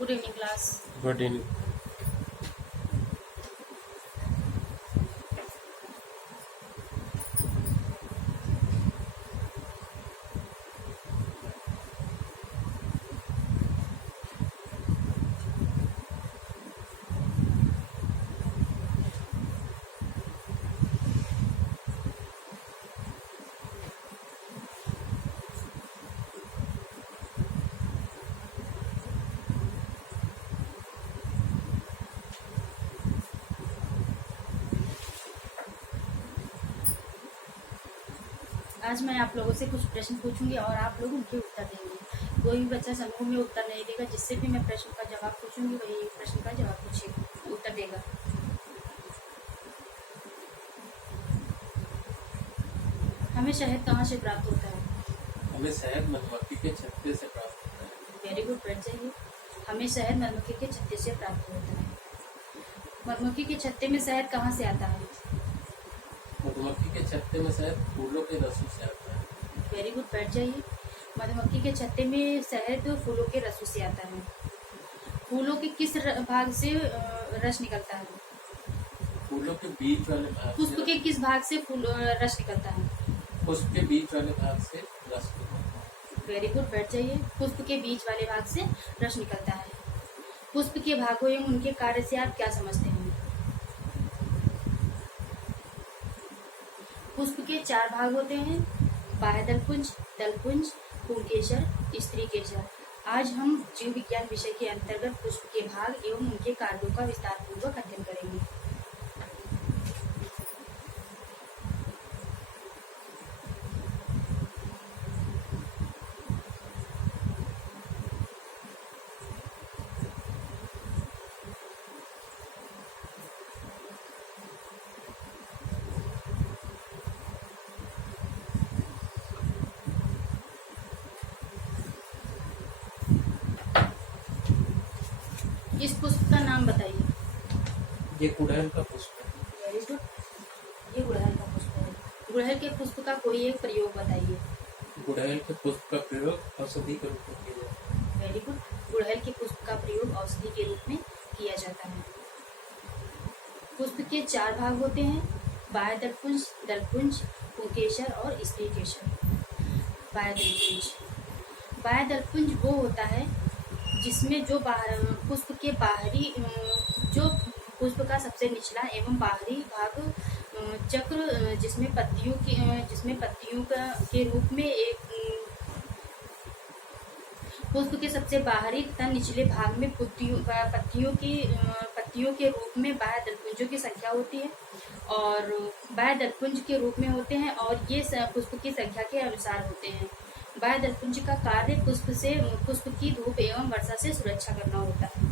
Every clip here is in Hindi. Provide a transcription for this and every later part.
Good evening class. Good evening. आज मैं आप लोगों से कुछ प्रश्न पूछूंगी और आप लोग उनके उत्तर देंगे। कोई भी बच्चा समूह में उत्तर नहीं देगा, जिससे भी मैं प्रश्न का जवाब पूछूंगी वही प्रश्न का जवाब पूछेगा, उत्तर देगा। हमें शहद कहाँ से प्राप्त होता है? हमें शहद मधुमक्खी के छत्ते से प्राप्त होता है। वेरी गुड, बैठ जाइए। हमें शहद मधुमक्खी के छत्ते से प्राप्त होता है। मधुमक्खी के छत्ते में शहद कहाँ से आता है? मधुमक्खी के छत्ते में शहद फूलों के रसों से आता है। वेरी गुड, बैठ जाइए। मधुमक्खी के छत्ते में शहद फूलों के रसों से आता है। फूलों के किस भाग से रस निकलता है? फूलों के बीच वाले भाग पुष्प से के किस भाग से रस निकलता है? पुष्प के बीच वाले भाग से रस निकलता है। वेरी गुड, बैठ जाइए। पुष्प के बीच वाले भाग से रस निकलता है। पुष्प के भागों एवं उनके कार्य से आप क्या समझते हैं? पुष्प के 4 भाग होते हैं, बाह्य दलपुंज, दलपुंज, पुंकेसर, स्त्री केसर। आज हम जीव विज्ञान विषय के अंतर्गत पुष्प के भाग एवं उनके कार्यों का विस्तार पूर्वक अध्ययन करेंगे। इस पुष्प का नाम बताइए। ये गुड़हल का पुष्प है। वेरी गुड, ये गुड़हल का पुष्प है। गुड़हल के पुष्प का कोई एक प्रयोग बताइए। गुड़हल के पुष्प का प्रयोग औषधि के रूप में किया जाता है। वेरी गुड, गुड़हल के पुष्प का प्रयोग औषधि के रूप में किया जाता है। पुष्प के 4 भाग होते हैं, बाह्य दलपुंज, दलपुंज, पुंकेसर और स्त्री केसर। बाह्य दलपुंज, बाह्य दलपुंज वो होता है जिसमें जो पुष्प के बाहरी जो पुष्प का सबसे निचला एवं बाहरी भाग चक्र जिसमें पत्तियों के रूप में एक पुष्प के सबसे बाहरी तथा निचले भाग में पत्तियों के रूप में बाह्य दलपुंजों की संख्या होती है और बाह्य दलपुंज के रूप में होते हैं और ये पुष्प की संख्या के अनुसार होते हैं। बाह्य दलपुंज का कार्य पुष्प की धूप एवं वर्षा से सुरक्षा करना होता है।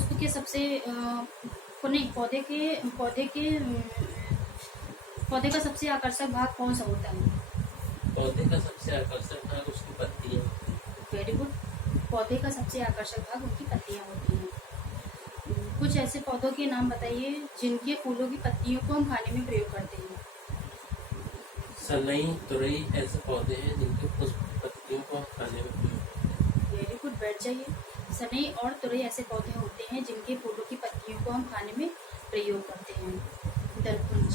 पुष्प के सबसे नहीं, पौधे का सबसे आकर्षक भाग कौन सा होता है? पौधे का सबसे आकर्षक भाग उसकी पत्तियां होती हैं। Very good. पौधे का सबसे आकर्षक भाग उनकी पत्तियां होती हैं। कुछ ऐसे पौधों के नाम बताइए जिनके फूलों की पत्तियों को हम खाने में प्रयोग करते हैं। सनई, तुरई ऐसे पौधे हैं जिनके पुष्प पत्तियों को हम खाने में प्रयोग करते हैं। वेरी गुड, बैठ जाइए। सनई और तुरई ऐसे पौधे होते हैं जिनके फूलों की पत्तियों को हम खाने में प्रयोग करते हैं। दलपुंज।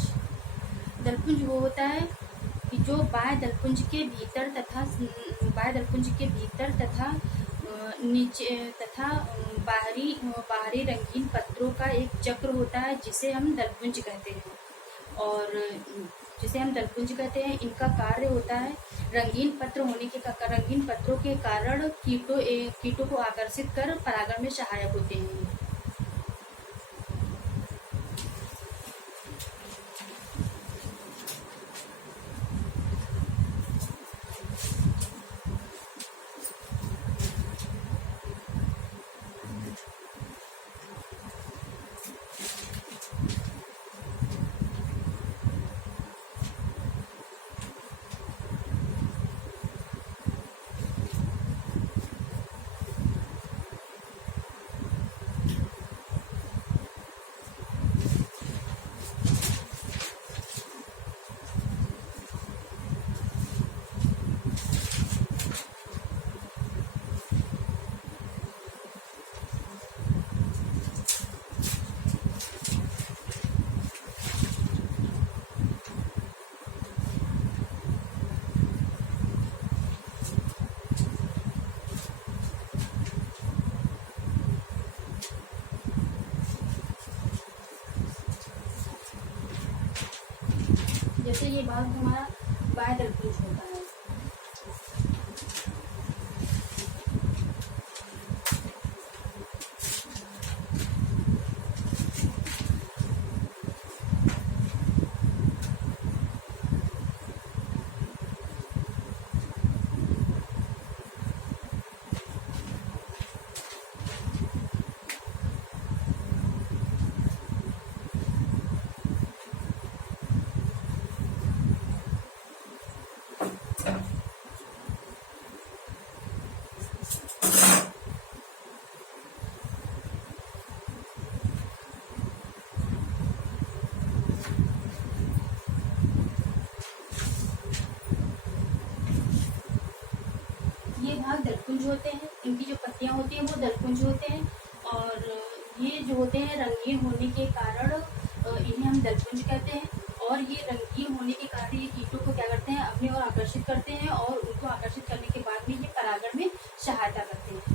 दलपुंज वो होता है कि जो बाह्य दलपुंज के भीतर तथा नीचे तथा बाहरी रंगीन पत्रों का एक चक्र होता है जिसे हम दलपुंज कहते हैं। और इनका कार्य होता है रंगीन पत्रों के कारण कीटों को आकर्षित कर परागण में सहायक होते हैं। जैसे ये भाग हमारा बाह्य दलपुंज होता है। ये भाग दलपुंज होते हैं। इनकी जो पत्तियां होती हैं वो दलपुंज होते हैं। और ये जो होते हैं रंगीन होने के कारण इन्हें हम दलपुंज कहते हैं। और ये रंगीन होने के कारण ये कीटों को क्या करते हैं, अपनी ओर आकर्षित करते हैं और उनको आकर्षित करने के बाद में ये परागण में सहायता करते हैं।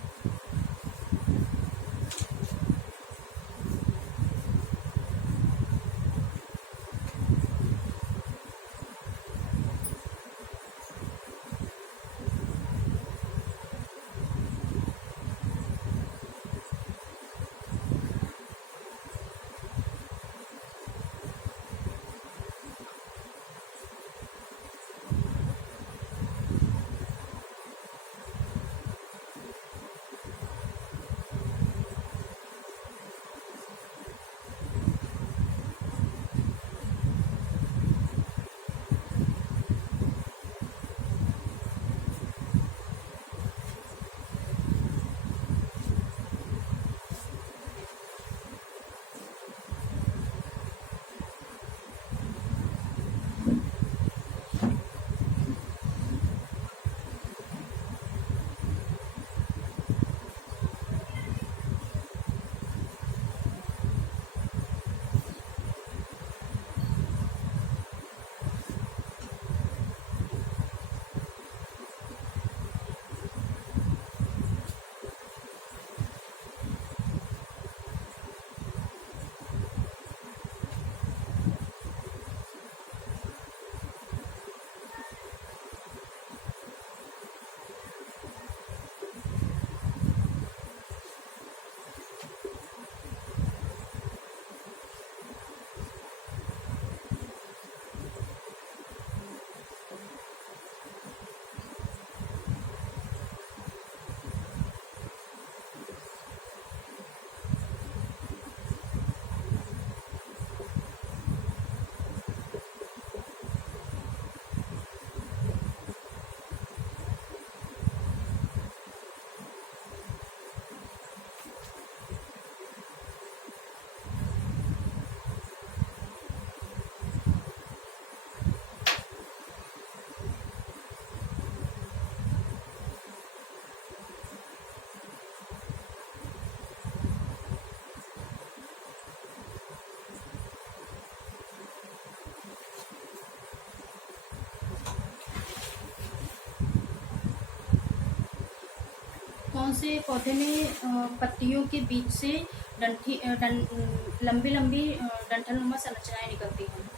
कौन से पौधे में पत्तियों के बीच से लंबी लंबी डंठलनुमा संरचनाएं निकलती हैं?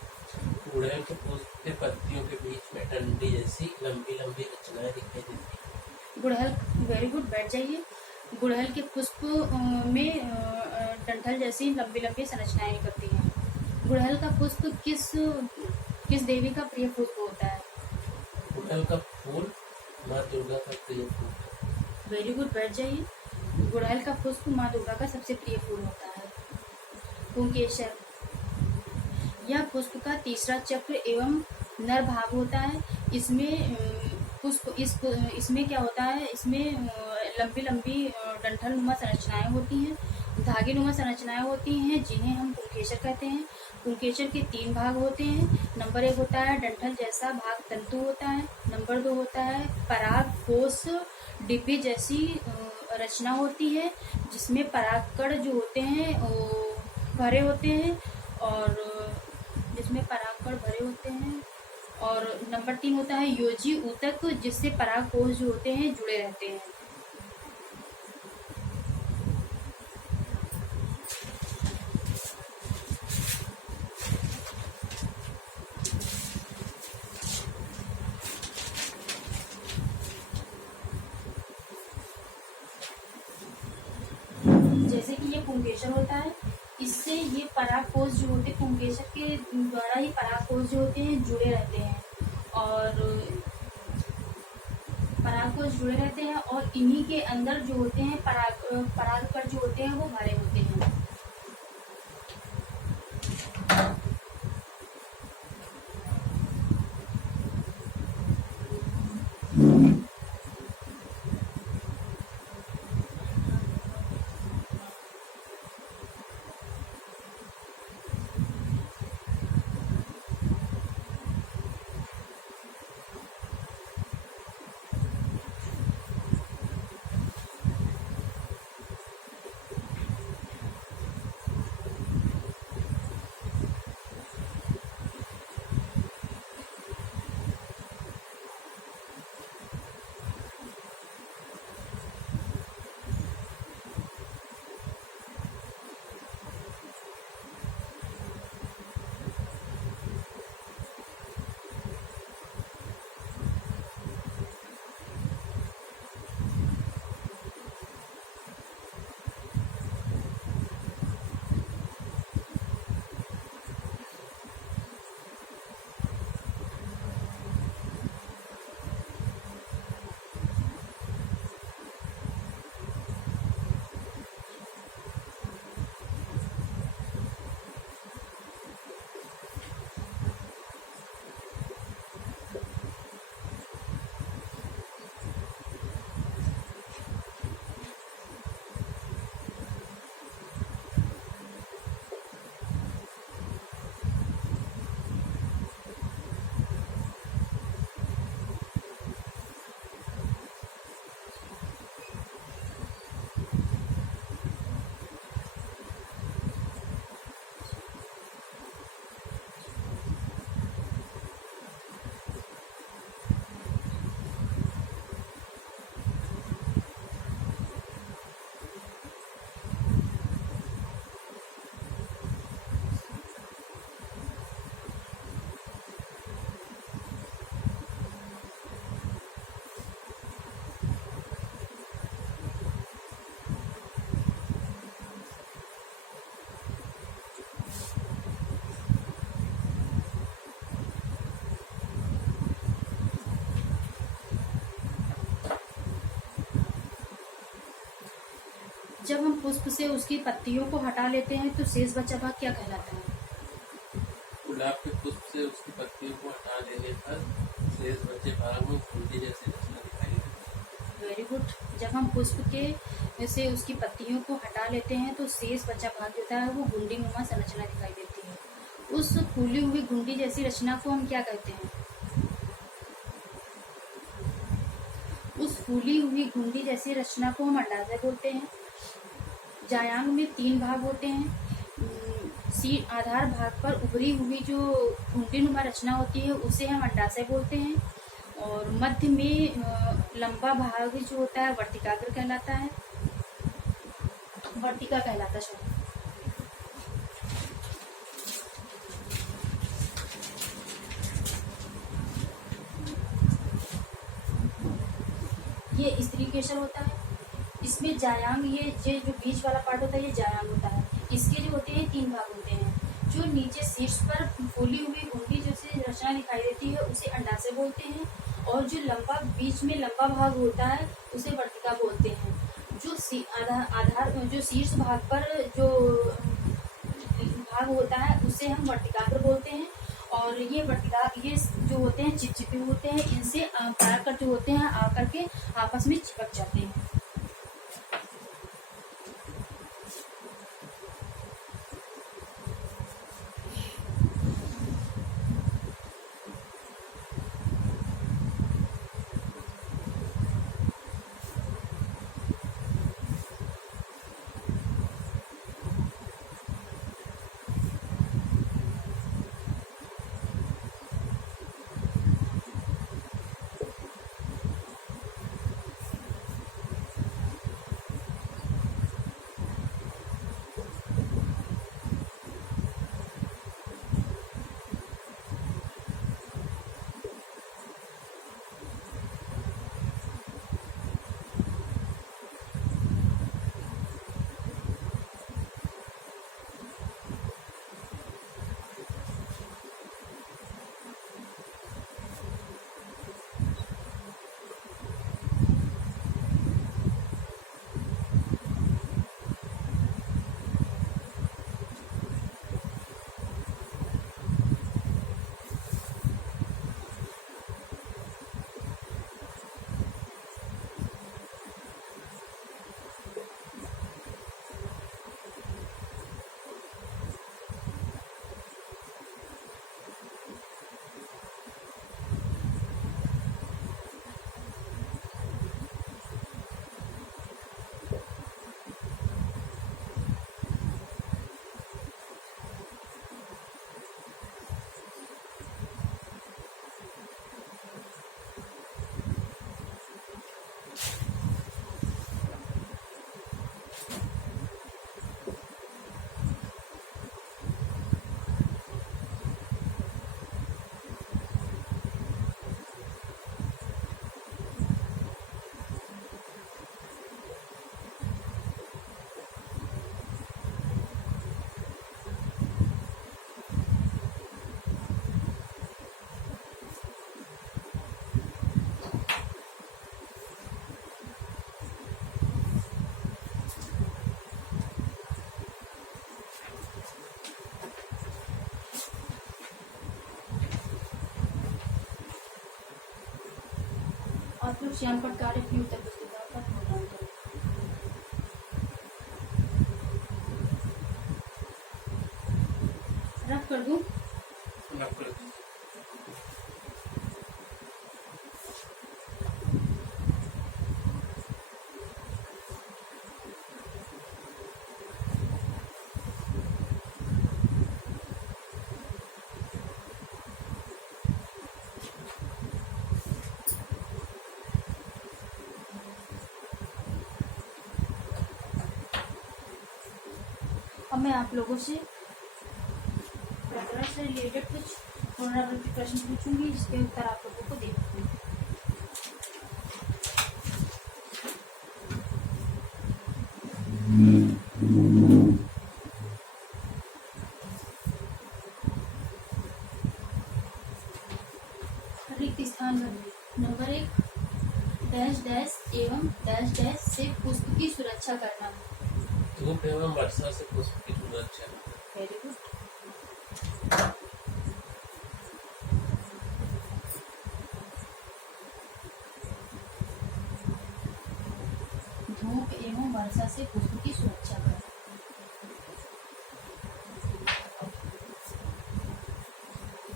गुड़हल के पुष्प के पत्तियों के बीच में डंडी जैसी लंबी लंबी रचनाएं दिखाई देती हैं। गुड़हल, वेरी गुड, बैठ जाइए। गुड़हल के पुष्प में डंठल जैसी लंबी लंबी संरचनाएं निकलती हैं। गुड़हल का पुष्प किस देवी का प्रिय पुष्प होता है? गुड़हल का फूल माँ दुर्गा का प्रिय फूल है। वेरी गुड, बैठ जाइए। गुड़हल का पुष्प माँ दुर्गा का सबसे प्रिय फूल होता है। पुंकेसर, यह पुष्प का तीसरा चक्र एवं नर भाग होता है। इसमें इसमें क्या होता है? इसमें लंबी लंबी डंठलनुमा संरचनाएं होती हैं, धागेनुमा संरचनाएं होती हैं, जिन्हें हम पुंकेसर कहते हैं। पुंकेसर के 3 भाग होते हैं। नंबर 1 होता है डंठल जैसा भाग, तंतु होता है। नंबर 2 होता है पराग कोष, डिब्बे जैसी रचना होती है, जिसमें परागकण जो होते हैं वो भरे होते हैं, और जिसमें परागकण भरे होते हैं। और नंबर 3 होता है योजी ऊतक, जिससे पराग कोष जो होते हैं जुड़े रहते हैं। जैसे कि ये पुंकेसर होता है, इससे ये पराग कोष जो होते हैं, पुंकेसर के द्वारा ही पराग कोष जो होते हैं जुड़े रहते हैं, और पराग कोष जुड़े रहते हैं, और इन्हीं के अंदर जो होते हैं परागकण जो होते हैं वो भरे होते हैं। जब हम पुष्प से उसकी पत्तियों को हटा लेते हैं तो शेष बचा भाग क्या कहलाता है? गुलाब के पुष्प से उसकी पत्तियों को हटा देने पर शेष बचे भाग में घुंडी जैसी रचना दिखाई देती है। Very good. जब हम पुष्प के से उसकी पत्तियों को हटा लेते हैं तो शेष बचा भाग जो होता है वो घुंडी नुमा संरचना दिखाई देती है। उस फूली हुई घुंडी जैसी रचना को हम क्या कहते हैं? उस फूली हुई घुंडी जैसी रचना को हम अंडाशय बोलते हैं। जायांग में 3 भाग होते हैं। सी आधार भाग पर उभरी हुई जो घुंडी नुमा रचना होती है उसे हम अंडाशय बोलते हैं, और मध्य में लंबा भाग जो होता है वर्तिकाग्र कहलाता है, वर्तिका कहलाता है। ये स्त्री केशर होता है। इसमें जायांग, ये जो बीच वाला पार्ट होता है ये जायांग होता है। इसके जो होते हैं 3 भाग होते हैं। जो नीचे शीर्ष पर फूली हुई घुंडी जैसे रचना दिखाई देती है उसे अंडाशय बोलते हैं, और जो लंबा बीच में लंबा भाग होता है उसे वर्तिका बोलते हैं। जो आधार जो शीर्ष भाग पर जो भाग होता है उसे हम वर्तिकाग्र बोलते हैं। और ये वर्तिका, ये जो होते हैं चिपचिपे होते हैं, इनसे पराकर जो होते हैं आकर के आपस में चिपक जाते हैं। आप लोग श्याम पटकारे अपनी उत्तर पुस्तिका पर प्रदान करें। रख कर दूं? रख कर दूं। अब मैं आप लोगों से प्रकरण से रिलेटेड कुछ पुनरावृत्ति प्रश्न पूछूंगी, जिसके उत्तर आप लोगों को देना है। रिक्त स्थान नंबर 1, डैश डैश एवं डैश डैश से पुष्प की सुरक्षा करना। धूप एवं वर्षा से पुष्प की सुरक्षा। Very good. धूप एवं वर्षा से पुष्प की सुरक्षा करना।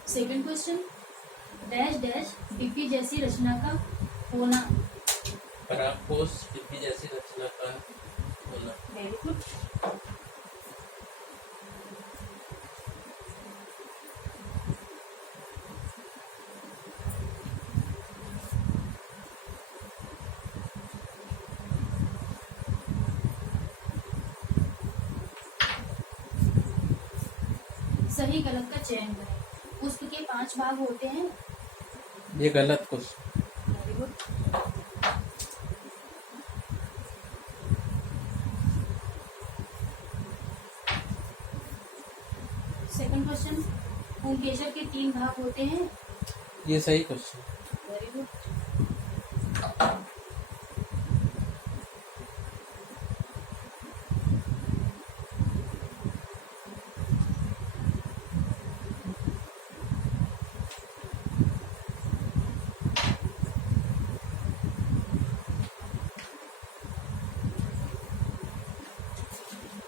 सेकंड क्वेश्चन, डैश डैश डिब्बी जैसी रचना का होना। परागकोश डिब्बी जैसी रचना का होना। Very good. सही गलत का चयन करें। पुष्प के 5 भाग होते हैं। ये गलत question. Very good. Second question, पुंकेसर के 3 भाग होते हैं। ये सही क्वेश्चन। Very good.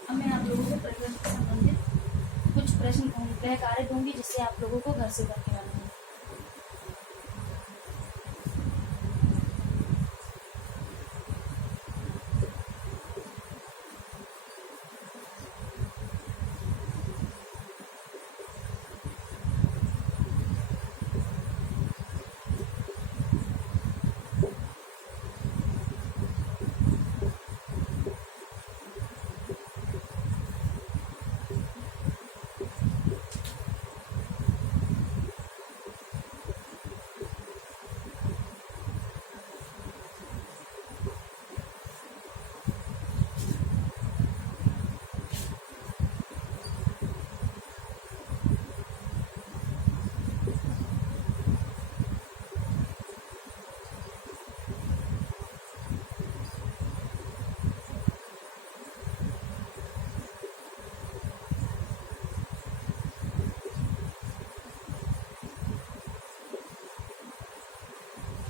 अब मैं आप लोगों को परिवेश से संबंधित कुछ प्रश्न गृह कार्य दूंगी, जिससे आप लोगों को घर से करके आना है।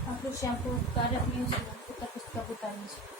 आप लोग शाम को कार्य अपनी उत्तर पुस्तिका को उतार लीजिए।